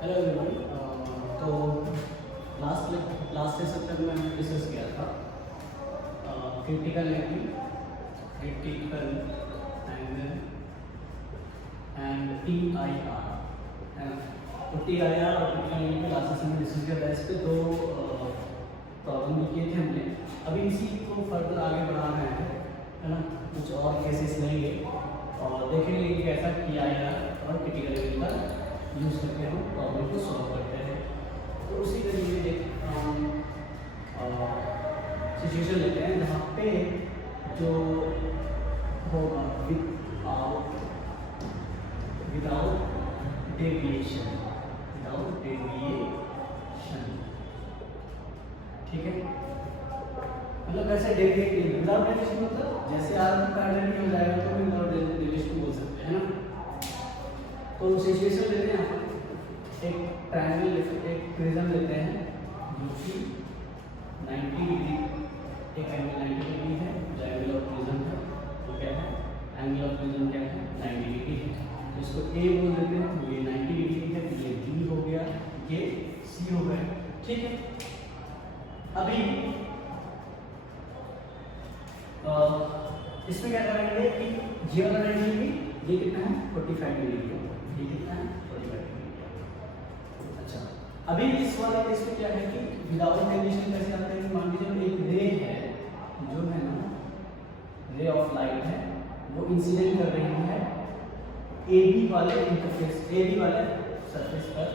Hello everyone. तो last session तक में हमने डिस्कस किया था critical angle, critical angle and TIR है ना। तो TIR और क्रिटिकल एंगल के लास्ट सेशन में डिस्कस किया था। इस पे दो प्रॉब्लम भी किए थे हमने। अभी इसी को फर्दर आगे बढ़ा रहे हैं, है ना। कुछ और केसेस लेंगे और देखेंगे कि कैसा TIR और क्रिटिकल एंगल का यूज करके हम प्रॉब्लम को सॉल्व करते हैं। तो उसी तरीके एक सिचुएशन लेते हैं जहाँ पे जो होगा विदाउट डेविएशन, ठीक है। मतलब कैसे डेविएट, विदाउट डेविएशन मतलब जैसे आर्म पैरेलल हो जाएगा तो विदाउट डेविएशन बोल सकते हैं ना। तो सिचुएशन लेते हैं अपन, एक ट्रायंगल एक प्रिज्म लेते हैं जो कि 90 डिग्री, एक एंगल 90 डिग्री है। जो एंगल ऑफ प्रिज्म है वो क्या है, एंगल ऑफ प्रिज्म क्या है, 90 डिग्री है। तो इसको A बोल देते हैं, तो ये 90 डिग्री है, ये B हो गया, ये C हो गया, ठीक है। अभी इसमें क्या करेंगे कि ये वाला 90 डिग्री, ये कितना है 45 डिग्री है, ये कितना है 45 डिग्री। अच्छा, अभी इस वाले केस में क्या है कि विदाउट डेविएशन कैसे आता है कि मान लीजिए एक रे है, जो है ना रे ऑफ लाइट है, वो इंसिडेंट कर रही है AB वाले इंटरफेस, AB वाले सरफेस पर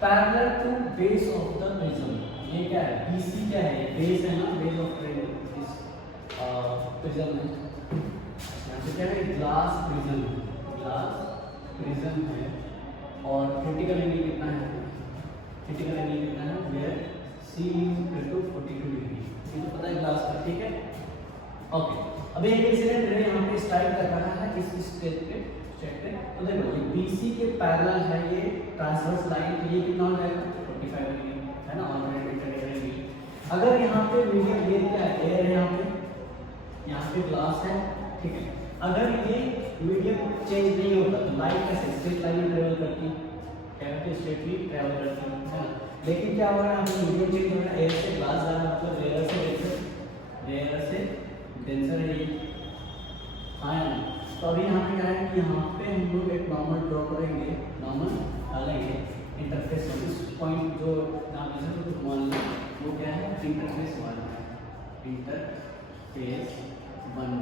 parallel to base of the prism. ये क्या है, BC क्या है, बेस है ना, बेस ऑफ प्रिज्म है। यहाँ पे क्या है, ग्लास प्रिज्म है और क्रिटिकल एंगल कितना है, क्रिटिकल एंगल कितना है, वेयर C = 42 डिग्री। ये तो पता है ग्लास का, ठीक है। ओके, अभी एक इंसिडेंट रे यहाँ पे स्ट्राइक कर रहा है इस स्टेट पे। तो देखो ये BC के पैरेलल है, ये ट्रांसवर्स लाइन, तो ये कितना हो जाएगा 45 डिग्री, है ना, ऑलरेडी करेंगे। अगर यहाँ पे मीडियम, ये क्या है, एयर है, यहाँ पे ग्लास है, ठीक है। अगर ये मीडियम चेंज नहीं होता तो लाइट कैसे स्ट्रेट लाइन में ट्रेवल करती, क्या करती है, स्ट्रेटली ट्रेवल करती है ना। लेकिन क्या हो रहा है, यहाँ पे मीडियम चेंज हो रहा है, एयर से ग्लास जा रहा है, मतलब रेयर से डेंसर है ये, हाँ है ना। तो अभी यहाँ पे क्या है कि यहाँ पे हम लोग एक नॉर्मल ड्रॉ करेंगे, नॉर्मल डालेंगे इंटरफेस में। इस पॉइंट जो नाम है तो मान लो वो क्या है, इंटरफेस 1 है, इंटरफेस 1।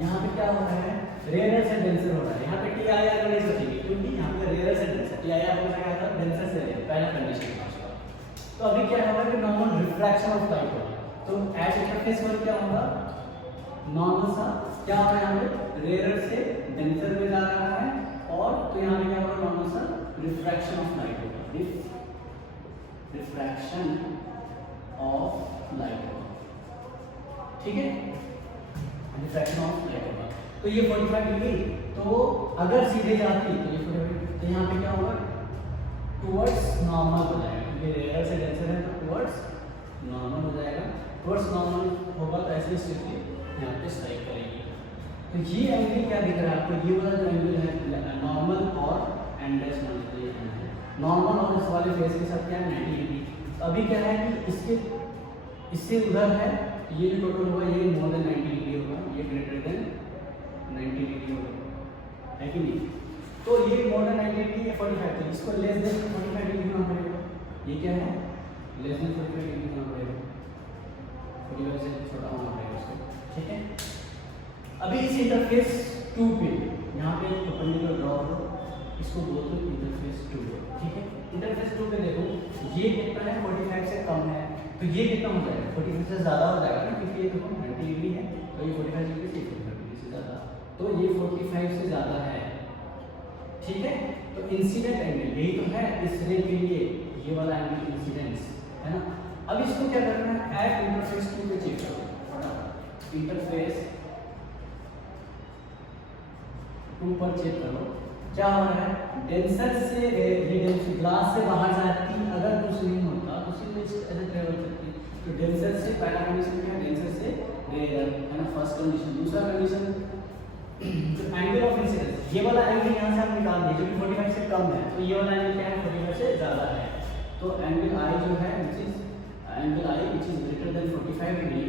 यहाँ पे क्या हो रहा है, रेयर से डेंसर हो रहा है। यहाँ पे TIR नहीं सोचेंगे क्योंकि यहाँ पे रेयर से डेंसर, TIR हो जाएगा डेंसर से रेयर, पहला कंडीशन है उसका। तो अभी क्या होगा कि नॉर्मल रिफ्रैक्शन ऑफ लाइट होगा। तो एज इंटरफेस 1 क्या होगा, नॉर्मल सा क्या हो रहा है, यहाँ पे रेयर से डेंसर में जा रहा है, और तो यहाँ पे क्या होगा, नॉर्मल सा रिफ्रैक्शन ऑफ लाइट होगा, रिफ्रैक्शन ऑफ लाइट होगा, ठीक है, रिफ्रैक्शन ऑफ लाइट होगा। तो ये 45 डिग्री, तो अगर सीधे जाती तो ये 45, तो यहाँ पे क्या होगा, टुवर्ड्स नॉर्मल हो जाएगा, क्योंकि रेयर से डेंसर है तो टुवर्ड्स नॉर्मल हो जाएगा। टुवर्ड्स नॉर्मल होगा तो ऐसी स्थिति यहाँ पे स्ट्राइक करेगी। तो ये एंगल क्या दिख रहा है आपको, ये वाला जो एंगल है नॉर्मल और एंडलेस मान लीजिए है, नॉर्मल और इस वाले फेस के साथ क्या है 90 डिग्री। तो अभी क्या है कि इससे उधर है, ये जो टोटल होगा ये मोर देन 90 डिग्री होगा, ये ग्रेटर देन 90 डिग्री होगा, है कि नहीं। तो ये मोर देन 90 डिग्री 45 डिग्री, इसको लेस देन 45 डिग्री होना पड़ेगा। ये क्या है, लेस देन 45 डिग्री होना पड़ेगा, 45 से छोटा होना पड़ेगा उसको, ठीक है। अभी इस इंटरफेस 2 पे यहाँ पे एक परपेंडिकुलर ड्रॉ करो, इसको बोलते हैं इंटरफेस 2, ठीक है। इंटरफेस 2 पे देखो ये कितना है, 45 से कम है, तो ये कितना हो जाएगा, 45 से ज़्यादा हो जाएगा ना, क्योंकि ये देखो 90 डिग्री है, तो ये 45 डिग्री से 45 डिग्री से ज़्यादा, तो ये 45 से ज़्यादा है, ठीक है। तो इंसिडेंट एंगल यही तो है इस रे के लिए, ये वाला एंगल इंसिडेंस है ना। अब इसको क्या करना है, एट इंटरफेस 2 पे चेक करो, इंटरफेस 2 पर चेक करो क्या हो रहा है, डेंसर से ये ग्लास से बाहर जाती, अगर कुछ नहीं होता तो सीधे ऐसे ट्रेवल करती। तो डेंसर से पहला कंडीशन क्या है, डेंसर से रेयर है ना, फर्स्ट कंडीशन। दूसरा कंडीशन जो एंगल ऑफ इंसिडेंस, ये वाला एंगल यहाँ से हम निकाल दिए जो कि 45 से कम है, तो ये वाला एंगल क्या है 45 से ज़्यादा है। तो एंगल आई जो है which is angle i which is greater than 45 degree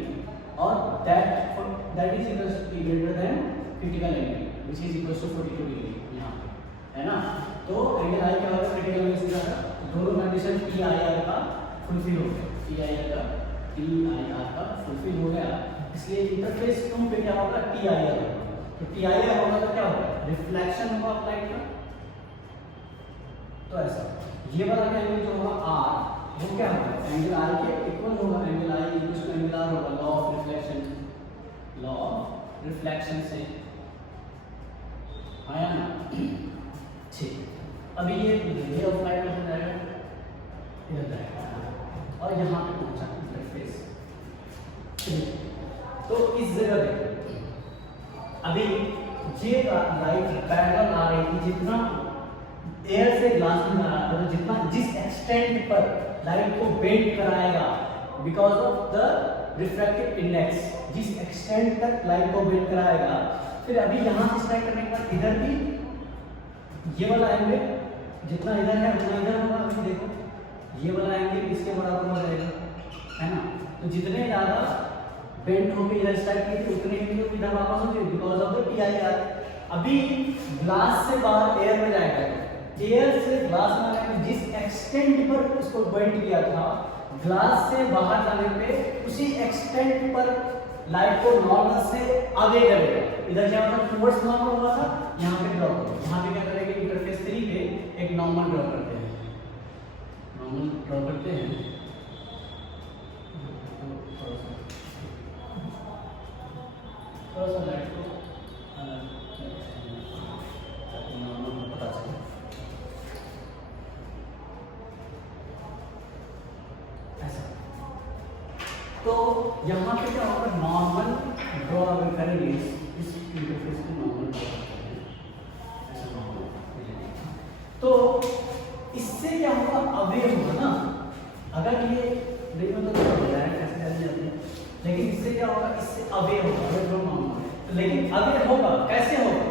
और that is equal to greater than critical angle which is equal to 42 degree यहाँ पे, है ना। तो एंगल आई क्या होगा क्रिटिकल एंगल से ज़्यादा, दोनों कंडीशन पी आई आर का फुलफिल हो गया, पी आई आर का फुलफिल हो गया, इसलिए इंटरफेस 2 पे क्या होगा टी आई आर होगा। तो टी आई आर होगा तो क्या होगा रिफ्लेक्शन होगा लाइट का। तो ऐसा ये वाला एंगल जो होगा आर वो क्या होगा एंगल आर के इक्वल होगा, angle I equal to angle R होगा, लॉ ऑफ रिफ्लेक्शन से आया ना। ठीक, अभी ये रे ऑफ लाइट हो जाएगा इधर जाएगा और यहाँ पे पहुंचा इंटरफेस। तो इस जगह देखो अभी ये लाइट पैरेलल आ रही थी, जितना एयर से ग्लास में आ रहा था, जितना जिस एक्सटेंट पर लाइट को बेंड कराएगा because of the refractive index, जिस एक्सटेंट तक लाइट को बेंड कराएगा, फिर अभी यहाँ से स्ट्राइक करने के बाद इधर भी ये वाला एंगल जितना इधर है उतना इधर होगा। अभी देखो ये वाला एंगल इसके बराबर हो जाएगा, है ना। तो जितने ज़्यादा बेंड होके इधर स्ट्राइक की थी उतने ही इधर वापस होंगे बिकॉज ऑफ द PIR। अभी ग्लास से बाहर एयर में जाएगा, एयर से ग्लास में आने में जिस एक्सटेंट पर उसको बेंड किया था, ग्लास से बाहर जाने पे उसी एक्सटेंट पर लाइट को नॉर्मल से आगे करेगा। इधर क्या होता है टुवर्ड्स नॉर्मल हुआ था, यहाँ पे ड्रॉ करो, यहाँ पे क्या करेंगे इंटरफेस 3 पे एक नॉर्मल ड्रॉ करते हैं, नॉर्मल ड्रॉ करते हैं। थोड़ा सा लाइट को नॉर्मल पता चले। ऐसा तो यहाँ पे क्या होगा नॉर्मल ड्रॉ अगर करेंगे इस इंटरफेस को नॉर्मल ड्रॉ करते हैं, ऐसा नॉर्मल। तो इससे क्या होगा अवे होगा ना, अगर ये देखो तो कैसे जाते हैं, लेकिन इससे क्या होगा इससे अवे होगा, अवे ड्रॉ नॉर्मल, लेकिन अवे होगा कैसे होगा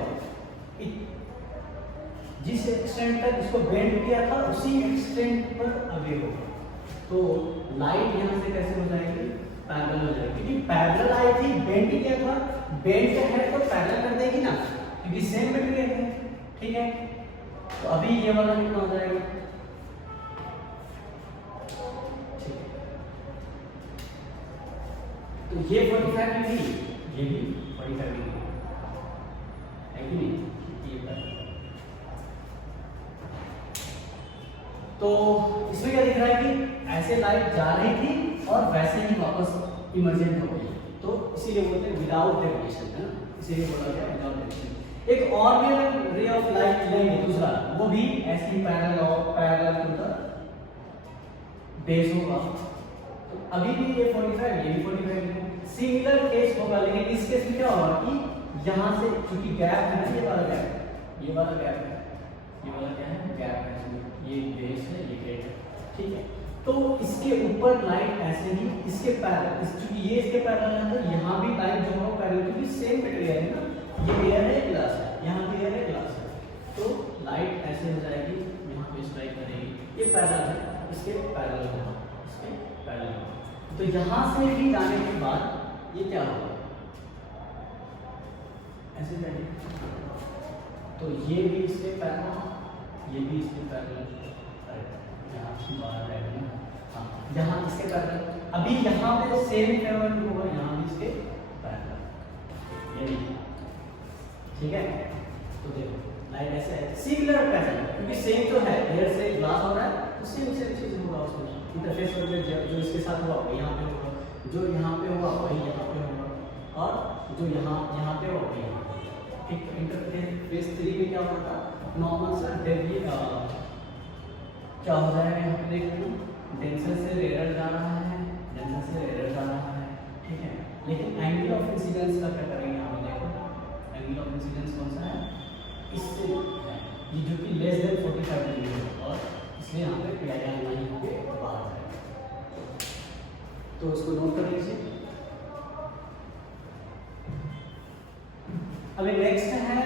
जिस एक्सटेंट तक इसको बेंड किया था उसी एक्सटेंट पर अवे होगा। तो लाइट यहाँ से कैसे हो जाएगी पैरेलल हो जाएगी, क्योंकि पैरेलल आई थी बेंड किया था, बेंड का है तो पैरेलल कर देगी ना क्योंकि सेम मटेरियल है, ठीक है। तो अभी ये वाला कितना हो जाएगा, ठीक है। तो ये 45 डिग्री, ये भी 45 डिग्री है कि नहीं, ये पैरेलल। तो इसमें क्या दिख रहा है कि ऐसे लाइट जा रही थी और वैसे ही वापस इमर्जेंट हो गई, तो इसीलिए बोलते हैं विदाउट डेविएशन, है ना, इसीलिए बोला गया विदाउट डेविएशन। एक और भी रे ऑफ लाइट लेंगे दूसरा, वो भी ऐसे ही पैरेलल टू द बेस होगा। तो अभी भी ये 45, ये भी 45 है, सिमिलर केस होगा, लेकिन इस केस में क्या होगा कि यहाँ से क्योंकि गैप है ना, ये वाला गैप है, ये वाला गैप है, ये वाला क्या है गैप है, ये बेस है ये गेट है, ठीक है। तो इसके ऊपर लाइट ऐसे ही इसके पैरेलल, क्योंकि ये इसके पैरेलल है तो यहाँ भी लाइट जो है पैरेलल, क्योंकि सेम मटेरियल है ना, ये एयर है ग्लास है, यहाँ भी एयर है ग्लास है, तो लाइट ऐसे हो जाएगी, यहाँ पे स्ट्राइक करेगी, ये पैरेलल है, इसके पैरेलल होगा, इसके पैरेलल होगा। तो यहाँ से भी जाने के बाद ये क्या होगा ऐसे जाएगी, तो ये भी इसके पैरेलल, ये भी इसके पैरेलल, यहाँ से बाहर जाएगा ना, हाँ यहाँ इसके पैरेलल। अभी यहाँ पे सेम फेनोमेनन होगा, यहाँ भी इसके पैरेलल, ये नहीं, ठीक है। तो देखो लाइट ऐसे है, सिमिलर पैटर्न, क्योंकि सेम तो है, एयर से ग्लास हो रहा है तो सेम चीज होगा उसमें, इंटरफेस पर जो इसके साथ हुआ वही यहाँ पे होगा, जो यहाँ पे हुआ वही यहाँ पे होगा, और जो यहाँ पे हुआ वही यहाँ पे, ठीक। इंटरफेस 3 में क्या होगा नॉर्मल सा क्या हो जाएगा, यहाँ पे देखो डेंसर से रेयर जा रहा है, डेंसर से रेयर जा रहा है, ठीक है। लेकिन एंगल ऑफ इंसिडेंस का क्या करेंगे, यहाँ पे देखो एंगल ऑफ इंसिडेंस कौन सा है, इससे ये जो कि लेस देन 45 डिग्री है, और इसलिए यहाँ पे PIR लाइन होके बाहर जाएगा, तो उसको नोट कर लीजिए। अभी नेक्स्ट है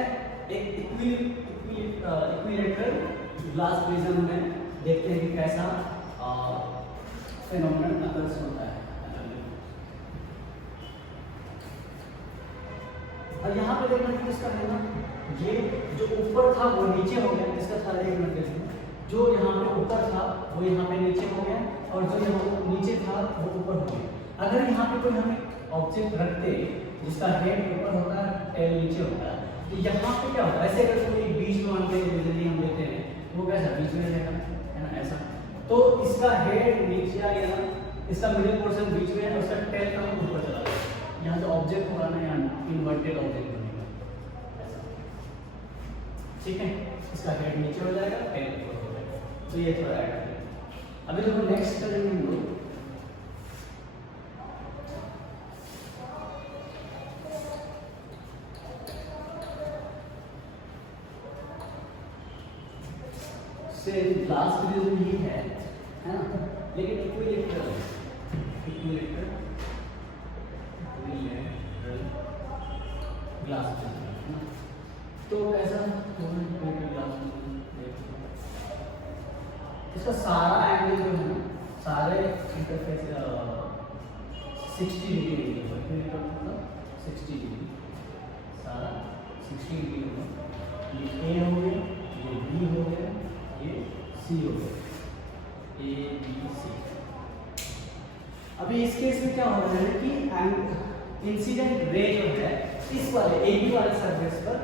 एक इक्विलिब्रियम यूनिलैटरल ग्लास प्रिज्म में देखते हैं कि कैसा फेनोमेनन अकर्स होता है। और यहाँ पे देखना कि इसका लेना ये जो ऊपर था वो नीचे हो गया, इसका था एक मिनट देखिए, जो यहाँ पे ऊपर था वो यहाँ पे नीचे हो गया और जो यहाँ नीचे था वो ऊपर हो गया। अगर यहाँ पे कोई हमें ऑब्जेक्ट रखते जिसका हेड ऊपर होता है टेल नीचे होता है, तो यहाँ पे क्या होता है, ऐसे अगर कोई बीच में मान के यूजुअली हम लेते हैं वो कैसा बीच में रहेगा, है ना ऐसा, तो इसका हेड नीचे आ गया, इसका मिडिल पोर्शन बीच में है और उसका टेल का ऊपर चला गया। यहाँ जो ऑब्जेक्ट होगा ना यहाँ इन्वर्टेड ऑब्जेक्ट बनेगा ऐसा, ठीक है। इसका हेड नीचे हो जाएगा, टेल ऊपर हो जाएगा। तो ये थोड़ा ऐड करें। अभी जो नेक्स्ट करेंगे हम लोग से ग्लास प्रिज्म ही है ना, लेकिन इक्विलैटरल ग्लास प्रिज्म है ना। तो ऐसा ग्लास इसका सारा एंगल जो है ना, सारे इंटरफेस 60 डिग्री मतलब 60 डिग्री, सारा 60 डिग्री होगा। ये ए हो गया, ये बी हो गया, ये सी हो गया, ए बी सी। अभी इस केस में क्या हो रहा है कि इंसिडेंट रे जो है इस वाले ए बी वाले सरफेस पर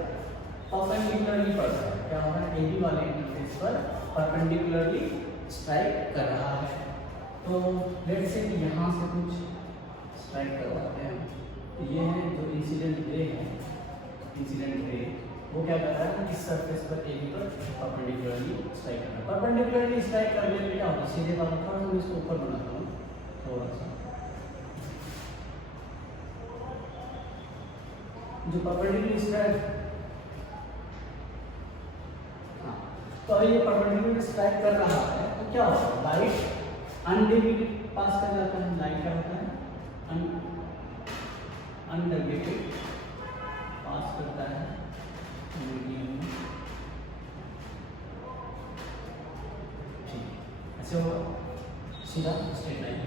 परपेंडिकुलरली पड़ रहा है। क्या हो रहा है, ए बी वाले इंटरफेस पर परपेंडिकुलरली स्ट्राइक कर रहा है। तो लेट्स से कि यहाँ से कुछ स्ट्राइक करवाते हैं। ये है जो इंसिडेंट रे है, इंसिडेंट रे वो क्या कर रहा है, इस सरफेस पर ए बी पर परपेंडिकुलरली स्ट्राइक कर रहा है। परपेंडिकुलरली स्ट्राइक करने में क्या होता है, सीधे बात थोड़ा सा इसको ऊपर बनाता हूँ थोड़ा सा, जो परपेंडिकुलर स्ट्राइक, हाँ तो ये परपेंडिकुलर स्ट्राइक कर रहा है तो क्या होता है, लाइट अनडिवाइडेड पास कर जाता है। लाइट क्या होता है, अनडिवाइडेड पास करता है मीडियम में, ठीक ऐसे होगा सीधा स्ट्रेट लाइन।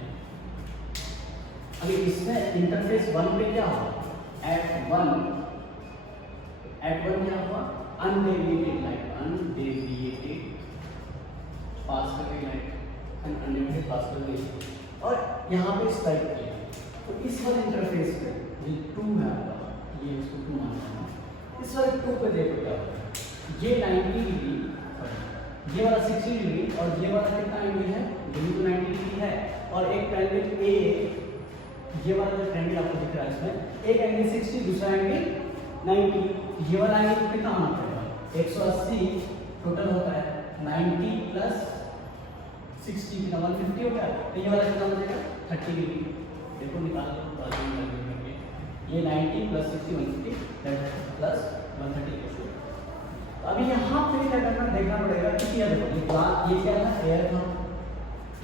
अभी इसमें इंटरफेस 1 पे क्या होगा, एट वन क्या हुआ, अनडेविएटेड लाइट, अनडेविएटेड पास करके लाइट, अनडेविएटेड पास करके, और यहाँ पे स्ट्राइक किया। तो इस वाले इंटरफेस पे ये 2 है आपका, ये इसको 2 मानना है। इस वाले 2 पे देखो क्या होता है, ये 90 डिग्री, ये वाला 60 डिग्री और ये वाला कितना एंगल है, ये भी तो 90 डिग्री है। और एक ट्रायंगल ए, ये वाला जो ट्रायंगल आपको दिख रहा है इसमें एक एंगल 60, दूसरा एंगल 90, ये वाला एंगल कितना होना पड़ेगा, 180 टोटल होता है, 90 प्लस 60 कितना 150 हो गया। तो ये वाला कितना हो जाएगा 30 डिग्री, देखो निकाल लो, ये 90 प्लस 60 150 प्लस 130। अभी यहाँ पे क्या करना देखना पड़ेगा कि ये देखो ये ग्लास, ये क्या है, एयर था,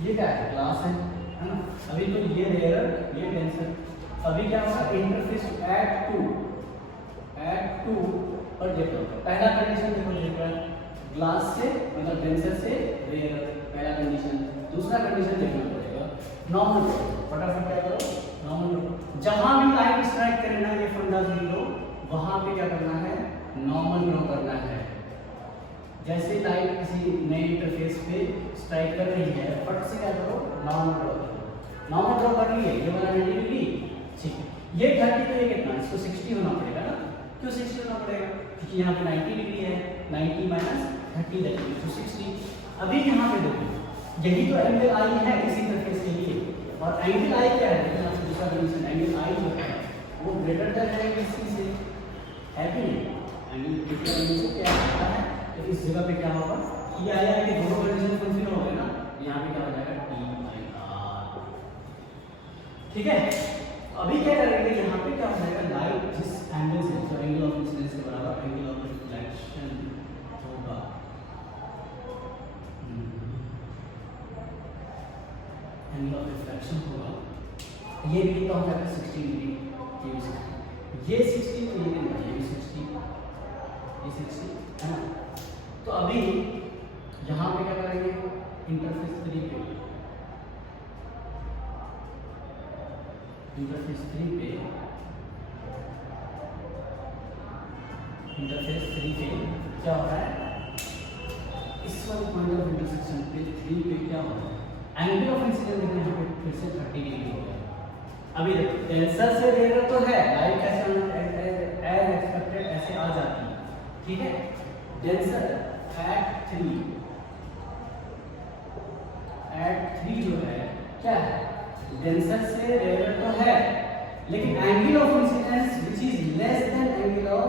ये क्या है, ग्लास है ना। अभी तो ये रेयर, ये डेंसर। अभी क्या होगा, इंटरफेस एट 2 पर देखो पहला कंडीशन देखो लिख रहा है, ग्लास से मतलब डेंसर से रेयर, पहला कंडीशन। दूसरा कंडीशन देखना पड़ेगा नॉर्मल ड्रॉ, फटाफट क्या करो नॉर्मल ड्रॉ। जहां भी लाइट स्ट्राइक करे ना ये फंडा जीरो, वहां पे क्या करना है, नॉर्मल ड्रॉ करना है। जैसे लाइट किसी नए इंटरफेस पे स्ट्राइक कर रही है, फट से क्या करो नॉर्मल ड्रॉ करो। नॉर्मल ड्रॉ कर लिए, ये वाला 90 डिग्री, ठीक है। ये 30 तो ये कितना, इसको 60 होना पड़ेगा ना। क्यों 60 होना पड़ेगा, क्योंकि यहाँ पे 90 डिग्री है, 90 माइनस 30 दैट इज 60। अभी यहाँ पे देखो यही तो एंगल आई है इस इंटरफेस के लिए, और एंगल आई क्या है, लेकिन आपको दूसरा कंडीशन एंगल आई जो है वो ग्रेटर देन है किसी से, है कि नहीं, एंगल ग्रेटर देन से क्या होता है। तो इस जगह पे क्या होगा, ये आया है कि दोनों कंडीशन फुलफिल हो गए ना, यहाँ पे क्या हो जाएगा टी आई आर, ठीक है। अभी क्या करेंगे, यहाँ पे क्या हो जाएगा, लाइट जिस एंगल से, तो एंगल ऑफ इंसिडेंस के बराबर एंगल ऑफ रिफ्लेक्शन होगा, एंगल ऑफ रिफ्लेक्शन होगा, ये भी क्या हो जाएगा 60 डिग्री, ये 60, तो ये भी 60, ये 60 है ना। तो तो अभी यहाँ पे क्या करेंगे, इंटरफेस 3 पे, इंटरफेस 3 पे, इंटरफेस 3 पे क्या हो रहा है, इस वाले पॉइंट ऑफ इंटरसेक्शन पे 3 पे क्या हो रहा है, एंगल ऑफ इंसिडेंस देखिए यहाँ पे फिर से 30 डिग्री हो गया। अभी टेंसर से रेयर तो है, लाइट कैसे एज एक्सपेक्टेड ऐसे आ जाती है, ठीक है। टेंसर एट 3 जो है क्या है, टेंसर से रेयर तो है, लेकिन angle of incidence which is less then angle of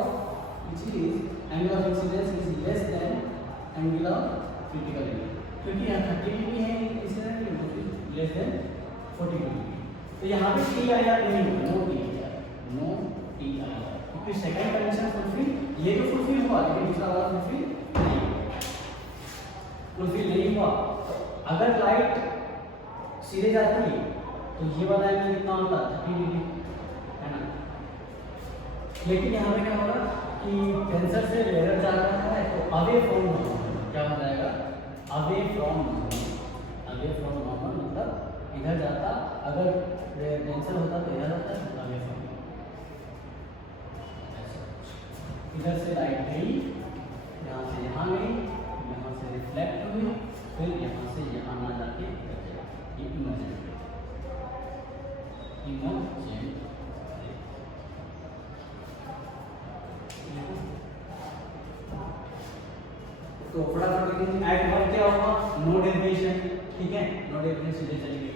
incidence is less then angle of critical angle, क्योंकि यहाँ 30 डिग्री है इंसिडेंट लेस देन 40 डिग्री, तो यहाँ पे टी आई आर नहीं होगा, नो टी आई आर, क्योंकि सेकंड कंडीशन फुलफिल, ये तो फुलफिल हुआ लेकिन दूसरा वाला फुलफिल नहीं हुआ। तो अगर लाइट सीधे जाती है तो ये वाला एंगल कितना होता है, 30 डिग्री, है ना। लेकिन यहाँ पे क्या होगा कि टेंसर से रेयर जा रहा है तो अवे फ्रॉम नॉर्मल क्या हो जाएगा, अवे फ्रॉम नॉर्मल मतलब इधर जाता, अगर टेंसर होता तो इधर जाता, अवे फ्रॉम, इधर से लाइट गई, यहाँ से यहाँ गई, यहाँ से रिफ्लेक्ट हुई, फिर यहाँ से यहाँ ना जाके ये इमर्जेंट तो फटाफट एट वन क्या होगा, नो डेविएशन, ठीक है, नो डेविएशन सीधे चली गई।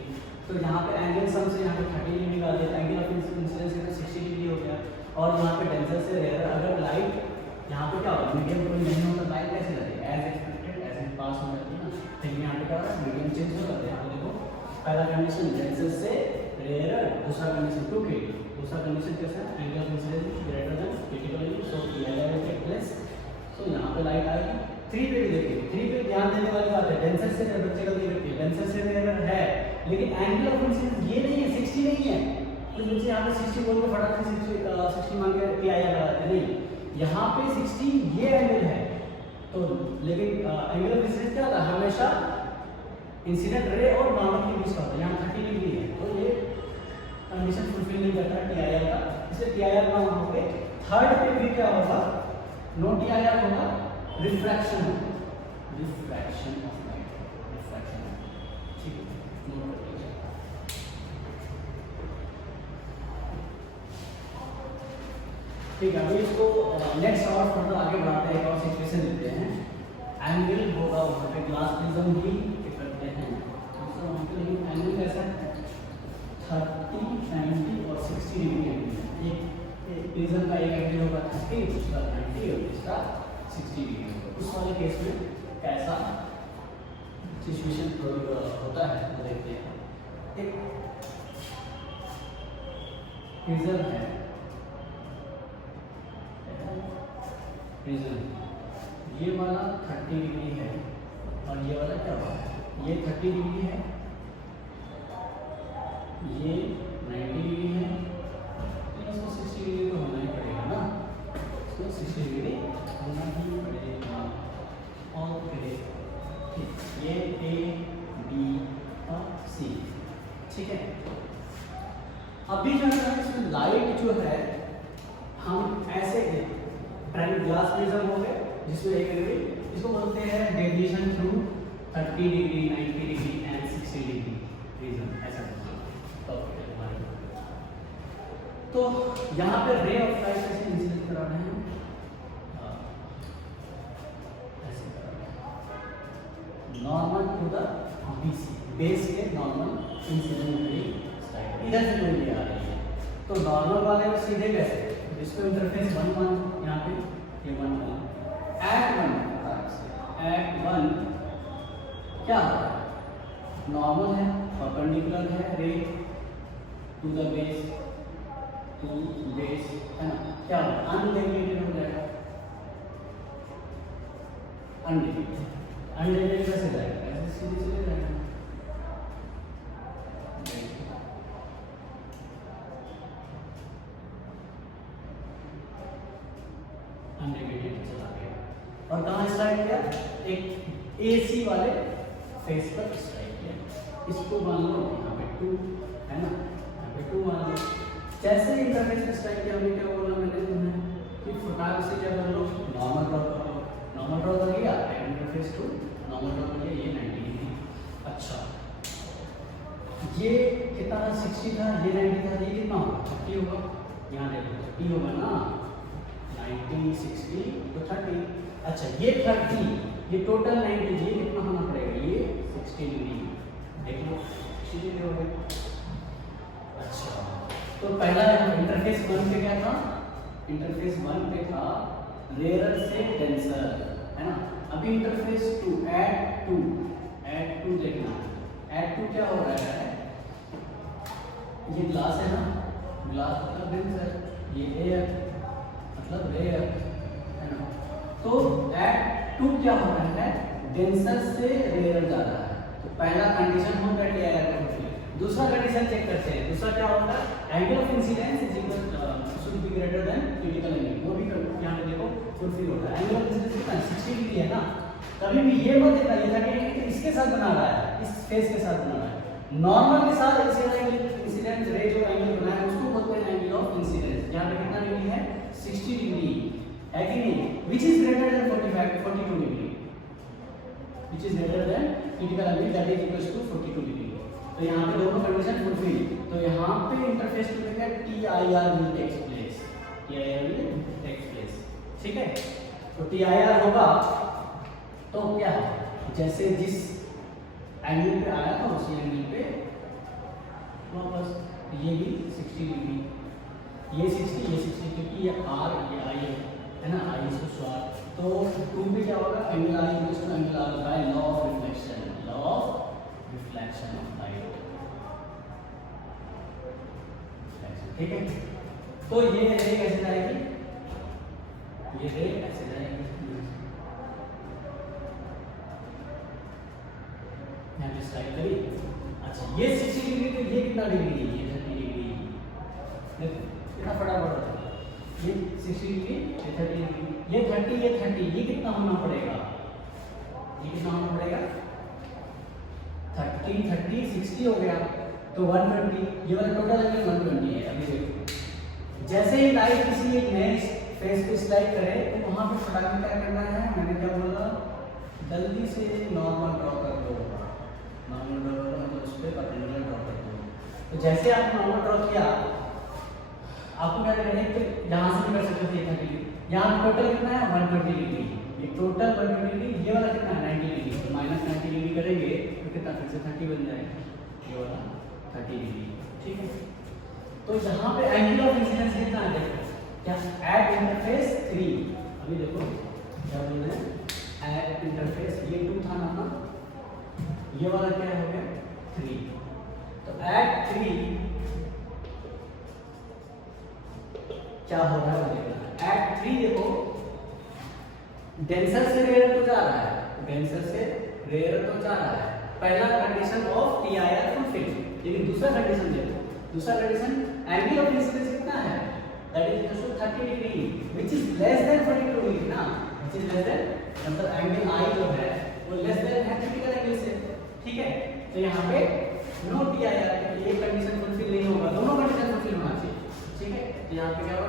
तो यहाँ पे एंगल सम से यहाँ पे 30 डिग्री निकाल दिया, एंगल ऑफ इंसिडेंस का 60 डिग्री हो गया, और यहाँ पे टेंसर से रेयर अगर लाइट यहाँ पे क्या होगा, मीडियम कोई नहीं होता, लाइट कैसे जाती है, एज एक्सपेक्टेड ऐसे पास हो जाती है ना, लेकिन यहाँ पे क्या हो रहा है, मीडियम चेंज हो जाता है। यहाँ पे देखो पहला कंडीशन टेंसर से रेयर, दूसरा कंडीशन 2 के, दूसरा कंडीशन कैसा है, angle of incidence greater than critical angle, so TIR will take place. So यहाँ पे लाइट आएगी। 3 पे भी देखिए, 3 पे ध्यान देने वाली बात है, टेंसर से बच्चे गलती करते हैं, टेंसर से रेयर है लेकिन एंगल ऑफ इंसिडेंस ये नहीं है, 60 नहीं है, तो बच्चे यहाँ पे 60 बोल के फटाफट 60 मान के टीआईआर लगाते नहीं, यहाँ पे 60 ये एंगल है, तो लेकिन एंगल ऑफ इंसिडेंस क्या होता है, हमेशा इंसिडेंट रे और नॉर्मल के बीच का होता है, यहाँ 30 डिग्री है, तो ये कंडीशन फुलफिल नहीं करता है टीआईआर का, इसलिए टीआईआर ना होके थर्ड पे भी क्या होगा, नो टीआईआर होगा, रिफ्रैक्शन ऑफ लाइट, ठीक है, ठीक है। अभी इसको नेक्स्ट और थोड़ा आगे बढ़ाते हैं, एक और सिचुएशन लेते हैं, एंगल होगा वहाँ पे ग्लास प्रिज्म भी करते हैं, लेकिन एंगल कैसा है, 30, 90 और 60 डिग्री एंगल, एक प्रिज्म का एक एंगल होगा 30, दूसरा 90 और तीसरा 60 डिग्री होगा। उस वाले केस में कैसा सिचुएशन होता है वो देखते हैं। एक प्रिज्म है, प्रिज्म ये वाला 30 डिग्री है और ये वाला क्या हुआ है, ये 30 डिग्री है, ये 90 डिग्री है, इसको 60 डिग्री तो होना ही पड़ेगा ना, इसको 60 डिग्री होना ही पड़ेगा। ओके, ठीक, ये ए बी और सी, ठीक है। अभी जो है इसमें लाइट जो है हम ऐसे ग्लास प्रिज्म हो गए जिसमें एक डिग्री, इसको बोलते हैं deviation through 30 degree, 90 degree and 60 degree prism, ऐसा तो यहाँ पे रे ऑफ लाइट कैसे इंसिडेंट करा रहे हैं, ऐसे करा रहे हैं, नॉर्मल टू द बेस के नॉर्मल इंसिडेंट रे इधर से कोई ले आ रही है, तो नॉर्मल वाले में सीधे कैसे, इसको इंटरफेस 1 1 यहाँ पे ये 1 1 एट 1 क्या नॉर्मल है, परपेंडिकुलर है रे टू द बेस, है ना, क्या अनडेविएटेड हो जाएगा, अनडेविएटेड कैसे जाएगा, ऐसे सीधे सीधे जाएगा, अनडेविएटेड चला गया और कहाँ स्टार्ट किया, एक AC वाले फेस पर स्ट्राइक किया, इसको मान लो यहाँ पे 2 है ना, यहाँ पे 2 मान लो। जैसे इंटरफेस पे स्ट्राइक किया, हमने क्या बोला मैंने तुम्हें कि फटाक से क्या कर लो, नॉर्मल ड्रॉ कर लो। नॉर्मल ड्रॉ कर लिया, इंटरफेस टू नॉर्मल ड्रॉ कर लिया, ये 90 डिग्री। अच्छा ये कितना था, 60 था, ये 90 था, ये कितना होगा, 30 होगा। यहाँ देखो 30 होगा ना, 90 60 तो 30। अच्छा ये 30, ये टोटल 90, ये कितना होना पड़ेगा, ये 60 डिग्री, देख लो 60 डिग्री हो गया। अच्छा तो पहला इंटरफेस 1 पे क्या था, इंटरफेस 1 पे था रेयर से डेंसर, है ना। अभी इंटरफेस 2 ऐड 2 देखना, ऐड 2 क्या हो रहा है, ये ग्लास है ना, ग्लास मतलब डेंसर, ये एयर मतलब रेयर, है ना। तो ऐड 2 क्या हो रहा है, डेंसर से रेयर जा रहा है। तो पहला कंडीशन हम कर लिया है। दूसरा कंडीशन चेक करते हैं, दूसरा क्या होता है, angle of incidence is equal should be greater than critical angle, वो भी यहाँ पे देखो फुलफिल होता है। एंगल ऑफ इंसिडेंस कितना 60 डिग्री है ना, कभी भी ये मत देखना ये 30 डिग्री इसके साथ बना रहा है, इस फेस के साथ बना रहा है। नॉर्मल के साथ इंसिडेंट रे जो एंगल बना है उसको बोलते हैं एंगल ऑफ इंसिडेंस। यहाँ पे कितना डिग्री है, 60 डिग्री है कि नहीं, which is greater than 42 degree, which is greater than critical angle that is equal to 42 degree. तो यहाँ पे दोनों कंडीशन फुलफिल। तो यहाँ पे इंटरफेस टू में क्या TIR will takes place, TIR will takes place, ठीक है। तो TIR होगा तो क्या है, जैसे जिस एंगल पे आया था उसी एंगल पे वापस, ये भी 60 डिग्री, ये 60 क्योंकि ये R ये I है ना, I इसको स्वार। तो 2 पे क्या होगा, angle I equals to angle R by law of reflection, law of reflection of light, ठीक है। तो ये रे कैसे जाएगी, ये रे ऐसे जाएगी, यहाँ पे स्ट्राइक करी। अच्छा ये 60 डिग्री, तो ये कितना डिग्री है, ये 30 डिग्री, देखो कितना फटाफट होता है, ये 60 डिग्री, ये 30 डिग्री, ये 30, ये कितना होना पड़ेगा, ये कितना होना पड़ेगा, 30 60 हो गया, तो 120, ये वाला टोटल एंगल 120 है। अभी देखो जैसे ही लाइट किसी एक नए फेस पे स्ट्राइक करे तो वहां पे फटाफट क्या करना है, मैंने क्या बोला, जल्दी से नॉर्मल ड्रॉ कर दो, नॉर्मल ड्रॉ करो मतलब उस पे परपेंडिकुलर ड्रॉ कर दो। तो जैसे आप नॉर्मल ड्रॉ किया, आपको क्या करना है, तो यहाँ से भी कर सकते थे 30 डिग्री, यहाँ टोटल कितना है 120 डिग्री, ये टोटल 120 डिग्री, ये वाला कितना है 90 डिग्री, तो माइनस 90 डिग्री करेंगे तो कितना फिर से 30 बन जाएगा, ये वाला 30 डिग्री, ठीक है। तो यहाँ पे एंगल ऑफ इंसिडेंस कितना है, देखो क्या एट इंटरफेस 3, अभी देखो क्या बोल रहे हैं, एट इंटरफेस, ये 2 था ना, ये वाला क्या हो गया 3, तो एट 3 क्या हो रहा है देखना, एट 3 देखो डेंसर से रेयर तो जा रहा है, डेंसर से रेयर तो जा रहा है, पहला कंडीशन ऑफ TIR फुलफिल। लेकिन दूसरा कंडीशन देखो, दूसरा कंडीशन एंगल ऑफ इंसिडेंस कितना है, that is equal to 30 degree which is less than 42 degree ना, व्हिच इज लेस देन, मतलब एंगल I जो है वो लेस देन है क्रिटिकल एंगल से, ठीक है। तो यहाँ पे नो TIR, ये कंडीशन फुलफिल नहीं होगा, दोनों कंडीशन फुलफिल होना चाहिए, ठीक है। तो यहाँ पे क्या होगा,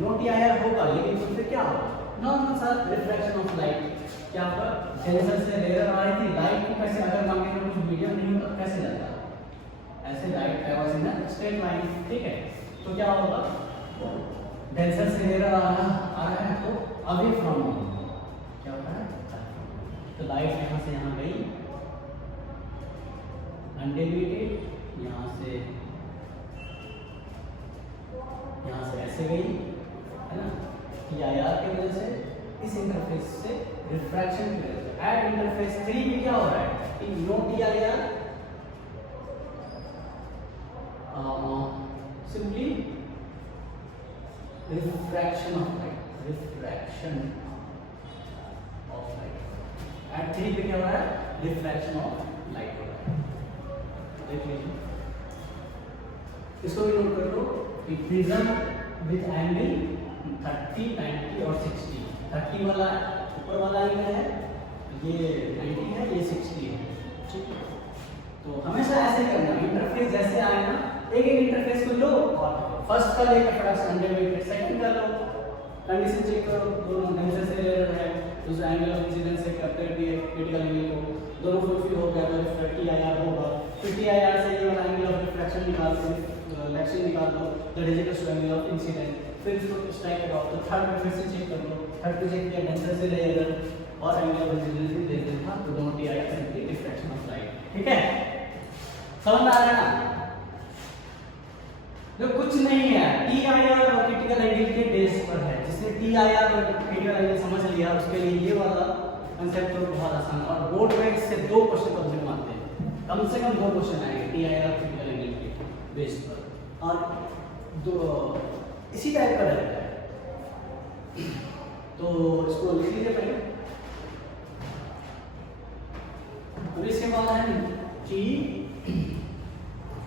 नो TIR होगा, लेकिन फिर क्या होगा, नॉर्मल सा रिफ्लेक्शन ऑफ लाइट, क्या होगा, डेंसर से रेयर आ रही थी लाइट को, कैसे अगर मान लीजिए कुछ मीडियम नहीं होता कैसे जाता, ऐसे light travels in a straight line, ठीक है। तो क्या होगा, डेंसर से रेयर आ रहा है तो अवे फ्रॉम क्या होता है, तो लाइट यहाँ से यहाँ गई अनडेविएटेड, यहाँ से ऐसे गई, है ना, TIR की वजह से, इस इंटरफेस से रिफ्रैक्शन की वजह से। एट इंटरफेस 3 में क्या हो रहा है कि no TIR, simply refraction of light, at 3 पे क्या हो रहा है, रिफ्रैक्शन ऑफ लाइट हो रहा है, देख लीजिए, इसको भी नोट कर लो कि प्रिज्म विद एंगल 30, 90 और 60, 30 वाला ऊपर वाला एंगल है, ये 90 है, ये 60 है, ठीक है। तो हमेशा ऐसे ही करना, इंटरफेस जैसे आए ना, एक एक इंटरफेस को लो और फर्स्ट का लेकर फटाक से अंडरवेट, सेकंड का लो, कंडीशन चेक करो, दोनों ढंग से एरर है, दूसरा एंगल ऑफ इंसिडेंस से करते हुए क्रिटिकल एंगल को दोनों फुलफिल हो गया तो TIR होगा, फिर TIR से ये वाला एंगल ऑफ रिफ्रैक्शन निकाल दो, रिफ्लेक्शन निकाल दो, that is equal to angle of incidence, फिर इसको स्ट्राइक कराओ तो थर्ड में फिर से चेक कर लो, थर्ड पे चेक किया ढंग से ले एरर और एंगल ऑफ इंसिडेंस भी दे देता तो दोनों TIR से रिफ्रैक्शन ऑफ लाइट, ठीक है। समझ आ रहा है ना? जो कुछ नहीं है, TIR और क्रिटिकल एंगल के बेस पर है, जिसने TIR और क्रिटिकल एंगल समझ लिया उसके लिए ये वाला कांसेप्ट तो बहुत आसान है। और बोर्ड में से 2 क्वेश्चन कम से कम आते हैं, कम से कम 2 क्वेश्चन आएंगे TIR और क्रिटिकल एंगल के बेस पर, और दो इसी टाइप का रहता है। तो इसको लिख लीजिए पहले। अब इसके बाद है कि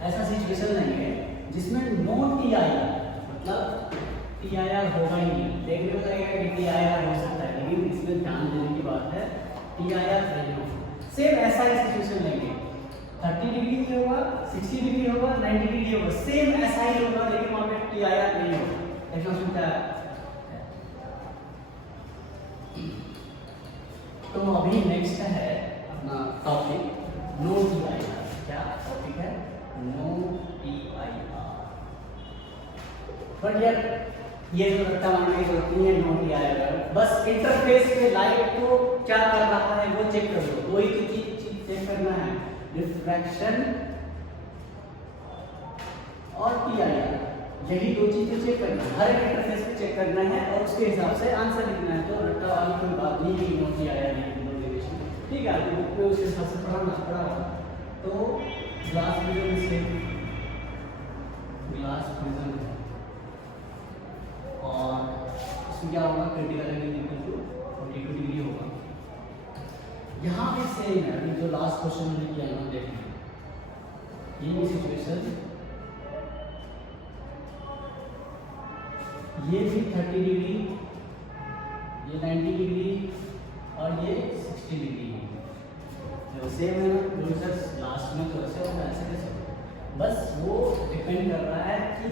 ऐसा सिचुएशन लेंगे जिसमें नो TIR, मतलब TIR होगा ही नहीं, देखने में लगेगा कि TIR हो सकता है लेकिन इसमें ध्यान देने की बात है TIR नहीं होगा। सेम ऐसा ही सिचुएशन लेंगे, 30 डिग्री भी होगा, 60 डिग्री होगा, 90 डिग्री होगा, सेम ऐसा ही होगा लेकिन वहां पे TIR नहीं होगा। देखना सुनता है। तो अभी नेक्स्ट है अपना टॉपिक नो TIR। क्या टॉपिक है? No TIR। बट यार ये जो रट्टा मारने की जरूरत नहीं है, नो TIR, बस इंटरफेस पे लाइट को क्या कर रहा है वो चेक कर लो, वही तो चीज चेक करना है, रिफ्रैक्शन और TIR, यही 2 चीजें चेक करना है, हर एक इंटरफेस पे चेक करना है और उसके हिसाब से आंसर लिखना है। तो रट्टा वाली कोई बात नहीं है कि नो TIR नहीं, नो डेविएशन, ठीक है, आपको बुक में उस हिसाब से पढ़ा। तो ग्लास प्रिज्म से ग्लास प्रिज्म है और इसमें क्या होगा, critical angle equal to 42 degree होगा। यहाँ पे सेम है, अभी जो लास्ट क्वेश्चन हमने किया ना, देखिए ये भी सिचुएशन, ये भी 30 डिग्री, ये 90 डिग्री और ये 60 डिग्री है, जो सेम है ना। लास्ट में तो ऐसे होगा, ऐसे कैसे होगा, बस वो डिपेंड कर रहा है कि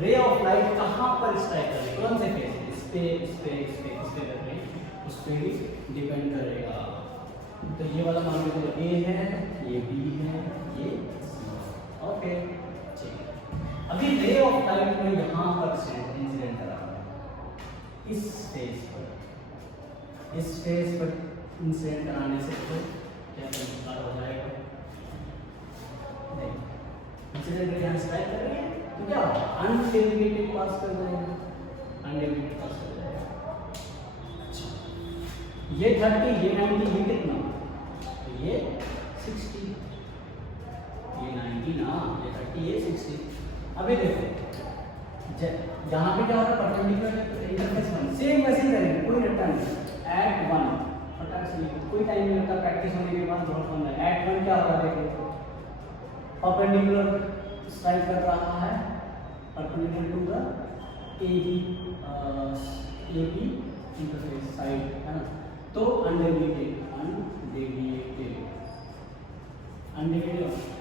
रे ऑफ लाइट कहाँ पर स्ट्राइक करेगी, कौन से फेस, इस पे कर रही है, उस पे भी डिपेंड करेगा। तो ये वाला मान लीजिए A है, ये B है, ये C है, ओके ठीक है। अभी रे ऑफ लाइट में यहाँ पर इंसिडेंट करा इस फेस पर इंसिडेंट कराने से तो क्या चमत्कार हो जाएगा, नहीं इंसिडेंट यहाँ स्ट्राइक कर रही है तो क्या अनडेविएटेड पास कर जाएगा, अनडेविएटेड पास कर जाएगा। अच्छा ये 30, ये 90, ये कितना, तो ये 60, ये 90 ना, ये 30, ये 60। अभी देखो यहाँ पे क्या हो रहा है, परपेंडिकुलर इंटरफेस 1, सेम वैसे ही करेंगे, कोई रट्टा नहीं, एट 1 फटाक से कोई टाइम नहीं लगता, प्रैक्टिस होने के बाद बहुत फन है। एट 1 क्या हो रहा है, देखो परपेंडिकुलर स्ट्राइक कर रहा है, perpendicular to the AB interface side, है ना। तो अनडेविएटेड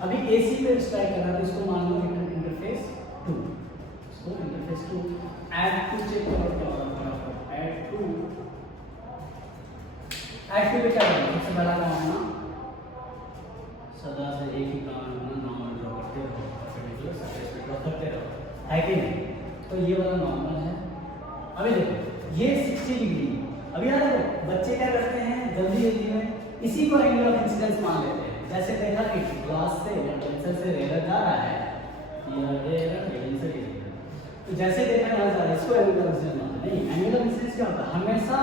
अभी AC पे स्ट्राइक कर रहा है, तो इसको मान लो इंटरफेस 2, इसको इंटरफेस 2 एड 2 चेक करो क्या होगा, एड 2 पे क्या होगा, सबसे पहला काम है ना, सदा से एक ही काम है, नॉर्मल ड्रॉ करते रहो, परपेंडिकुलर सरफेस पे ड्रॉ करते रहो, है कि नहीं। तो ये वाला नॉर्मल है। अभी देखो ये 60 डिग्री, अभी यहाँ देखो बच्चे क्या करते हैं, जल्दी में इसी को एंगल ऑफ इंसिडेंस मान लेते हैं। जैसे देखा कि ग्लास से या पेंसिल से रेजर जा रहा है, तो जैसे देखा यहाँ जा रहा है, इसको एंगल ऑफ इंसिडेंस मानते हैं। नहीं, एंगल ऑफ इंसिडेंस क्या होता है, हमेशा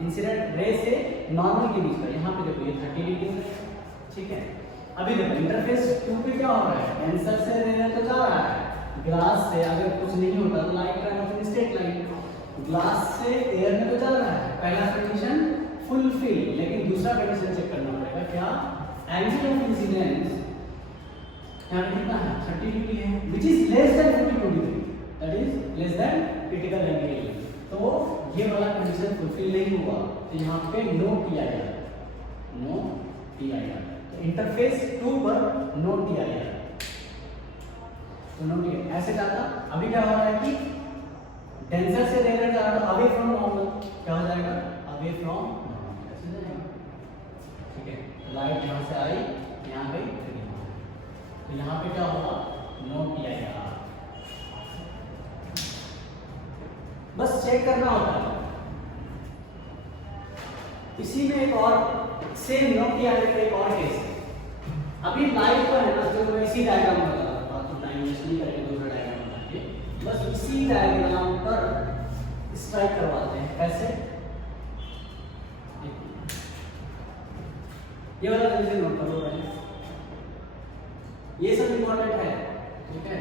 इंसिडेंट रे से नॉर्मल के बीच का। यहाँ पे देखो ये 30 डिग्री है, ठीक है। अभी देखो इंटरफेस 2 पे क्या हो रहा है, पेंसिल से रेजर तो जा रहा है, ग्लास से अगर कुछ नहीं होता तो light line of straight line, glass से एयर में तो जा रहा है, पहला कंडीशन फुलफिल, लेकिन दूसरा कंडीशन चेक करना पड़ेगा, क्या एंगल ऑफ इंसिडेंस यहाँ पे कितना है, 30 डिग्री है, which is less than 42 degree, that is less then critical angle. तो ये वाला कंडीशन फुलफिल नहीं हुआ, तो यहाँ पे नो किया जाए, इंटरफेस 2 पर नो TIR, तो नो TIR ऐसे जाता। अभी क्या हो रहा है कि डेंसर से रेयर जा रहा है, अवे फ्रॉम नॉर्मल, क्या हो जाएगा, अवे फ्रॉम नॉर्मल, ऐसे जाएगा। ठीक है, लाइट यहाँ से आई, यहाँ गई, तो यहाँ पे क्या होगा, नो TIR। बस चेक करना होता है। इसी में एक और सेम नो TIR का एक और केस है। अभी लाइट तो है ना, जो मैं इसी डायग्राम में बता रहा हूँ, तो टाइम वेस्ट नहीं करेंगे, दूसरा डायग्राम बनाएंगे। बस इसी डायग्राम पर स्ट्राइक करवाते हैं। कैसे, ये वाला कंडीशन नोट करो भाई, ये सब इंपॉर्टेंट है। ठीक है,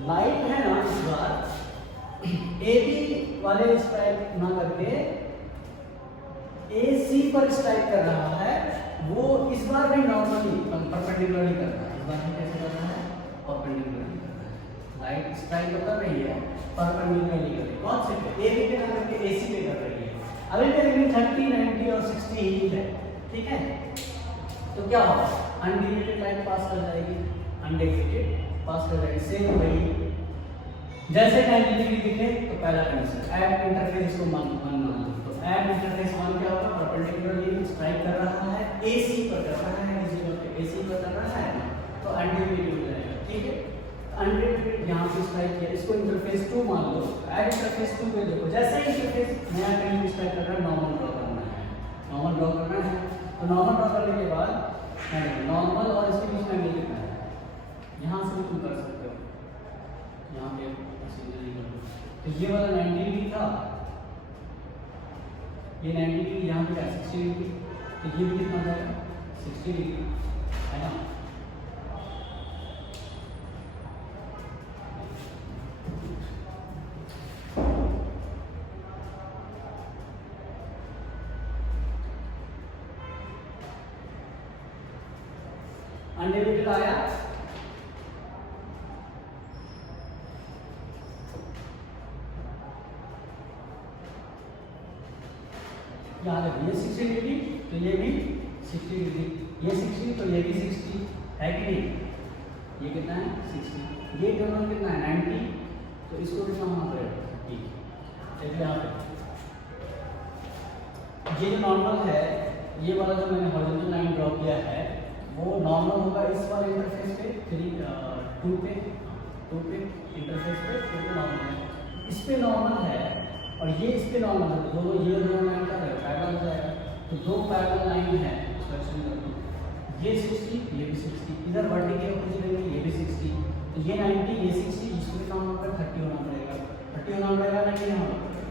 लाइट है ना, इस बार AB वाले स्ट्राइक ना करके AC पर स्ट्राइक कर रहा है, वो इस बार भी नॉर्मली परपेंडिकुलरली कर रहा है। इस बार भी कैसे कर रहा है, परपेंडिकुलरली कर रहा है। लाइट स्ट्राइक तो कर रही है, परपेंडिकुलरली कर रही है। कौन से पे, AB पे ना करके AC पे कर रही है। अभी मेरे लिए 30, 90 और 60 ही है। ठीक है, तो क्या होगा, अनडिविडेड लाइट पास कर जाएगी, अनडिविडेड पास कर जाएगी। सेम वही, जैसे 90 डिग्री दिखे तो पहला कंडीशन ऐड इंटरफेस को मान लो, तो ऐड इंटरफेस मान क्या होगा, परपेंडिकुलरली स्ट्राइक कर रहा है, AC पर कर रहा है, AC पर कर रहा है, तो अनडिविडेड हो जाएगा। ठीक है, अनडिविडेड यहाँ पे स्ट्राइक किया, इसको इंटरफेस 2 मान लो। ऐड इंटरफेस 2 पे देखो, जैसे ही इंटरफेस नया कहीं स्ट्राइक कर रहा है, नॉर्मल ड्रॉ करना है, नॉर्मल ड्रॉ करना है। तो नॉर्मल ड्रॉ करने के बाद नॉर्मल और इसके बीच में एंगल कितना है, यहाँ से भी तुम कर सकते हो, यहाँ पे तो ये वाला 90 डिग्री था, ये 90 डिग्री, यहाँ पे 60 डिग्री, तो ये भी कितना जाएगा, 60 डिग्री, है ना। अनडिविडेड आया, याद रखिए, ये 60 डिग्री तो ये भी 60 डिग्री, ये 60 तो ये भी 60 है कि नहीं, ये कितना है 60, ये दोनों कितना है 90, तो इसको कितना होना पड़ेगा 30। चलिए यहाँ पे ये जो नॉर्मल है, ये वाला जो मैंने हॉरिजॉन्टल लाइन ड्रॉ किया है, वो नॉर्मल होगा इस वाले इंटरफेस पे 2 पे इंटरफेस पे, तो नॉर्मल है, इस पे नॉर्मल है और ये इस पे नॉर्मल है, तो दोनों ये दोनों लाइन का पैरेलल हो जाएगा। तो दो पैरेलल लाइन है, ये 60 ये भी 60, इधर वर्टिकल अपोजिट लेंगे, ये भी 60, तो ये 90 ये 60, इसको भी काम होगा 30 होना पड़ेगा, 30 होना पड़ेगा ना, नहीं होना पड़ेगा,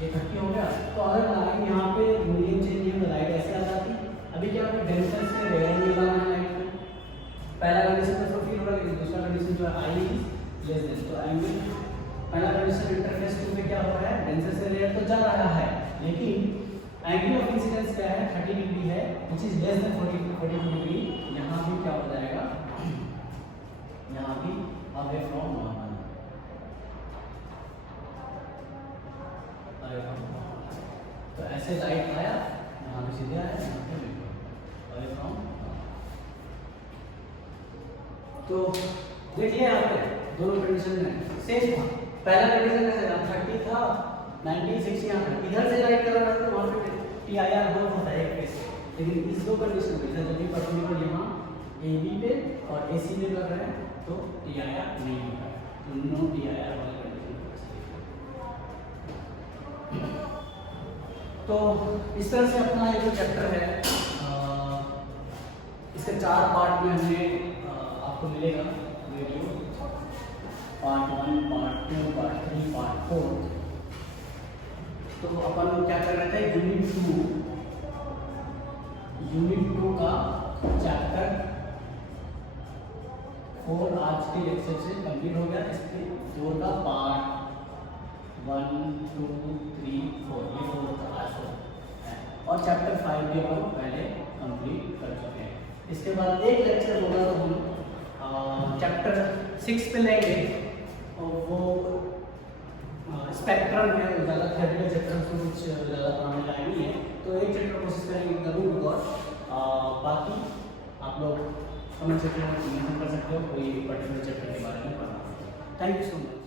ये 30 हो गया। तो अगर लाइन यहाँ पे मीडियम चेंज नहीं हो, लाइट ऐसे आ जाती। अभी क्या होगा, डेंसर से रेयर में लाना है लाइट को, पहला कंडीशन तो फिर होगा, लेकिन दूसरा कंडीशन जो है आई इज लेस देन, तो एंगल पहला कंडीशन इंटरफेस 2 पे क्या हो रहा है, डेंसर से रेयर तो जा रहा है, लेकिन एंगल ऑफ इंसिडेंस क्या है 30 डिग्री है, which is less than 42 degree. यहाँ भी क्या हो जाएगा, यहाँ भी away from normal, away from normal, तो ऐसे लाइट आया, यहाँ पे सीधे आया, यहाँ पे अवे फ्रॉम। तो देखिए यहाँ पे दोनों कंडीशन में सेम था, पहला कंडीशन कैसा था 30 था, 90 60 यहाँ था, इधर से लाइट कर रहा था तो वहाँ पे TIR बहुत होता है एक केस, लेकिन इस दो कंडीशन में इधर जब भी परपेंडिकुलर यहाँ AB पे और AC पे कर रहे हैं तो TIR नहीं होगा, तो नो TIR वाले कंडीशन। तो इस तरह से अपना ये जो चैप्टर है, इसके 4 पार्ट में हमें आपको मिलेगा video, part 1, part 2, part 3, part 4। तो अपन क्या कर रहे थे, यूनिट 2 का चैप्टर 4 आज के लेक्चर से कंप्लीट हो गया। इसके 4 का पार्ट 1, 2, 3, 4, ये 4 का आज है, और चैप्टर 5 भी अपन पहले कंप्लीट कर चुके हैं। इसके बाद एक लेक्चर होगा तो हम चैप्टर 6 पे लेंगे और वो स्पेक्ट्रम है, ज़्यादा थेरेटिकल चैप्टर में कुछ ज़्यादा पढ़ाने लायक नहीं है, तो एक चैप्टर कोशिश करेंगे करूँ और बाकी आप लोग कमेंट सेक्शन में मेंशन कर सकते हो कोई पर्टिकुलर चैप्टर के बारे में पढ़ना। Thank you so much.